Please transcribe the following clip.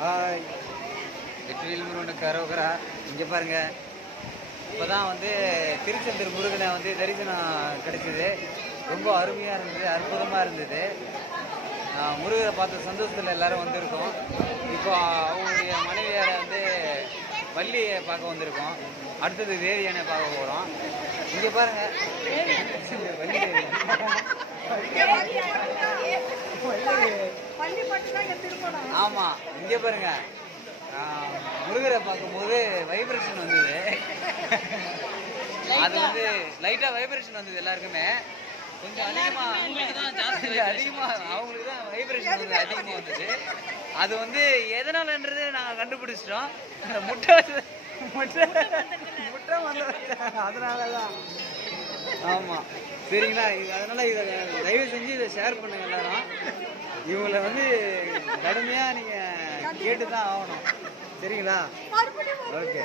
Hi, Vetrivel முருகனுக்கு கரோகரா. இங்கே பாருங்க, இப்போதான் வந்து திருச்செந்தூர் முருகனை வந்து தரிசனம் கிடைச்சிது. ரொம்ப அருமையாக இருந்தது, அற்புதமாக இருந்தது. முருகரை பார்த்த சந்தோஷத்தில் எல்லாரும் வந்திருக்கோம். இப்போ அவங்களுடைய மனைவியாரை வந்து வள்ளியை பார்க்க வந்திருக்கோம். அடுத்தது தேவியானை பார்க்க போகிறோம். இங்கே பாருங்க, வள்ளி தேவி. ஆமா, இங்கே பாருங்க, முருகரை பார்க்கும்போது வைப்ரேஷன் வந்தது. அது வந்து லைட்டா வைப்ரேஷன் வந்தது எல்லாருக்குமே. கொஞ்சம் அதிகமா அவங்களுக்கு தான் வைப்ரேஷன் வந்து அதிகமா வந்தது. அது வந்து எதனாலன்றது நாங்கள் கண்டுபிடிச்சிட்டோம். முட்டை வந்து அதனாலதான். ஆமா, சரிங்களா? அதனால இதை தயவு செஞ்சு இதை ஷேர் பண்ணுங்க எல்லாரும். இவங்களை வந்து கடுமையா நீங்க கேட்டு தான் ஆகணும், சரிங்களா? ஓகே.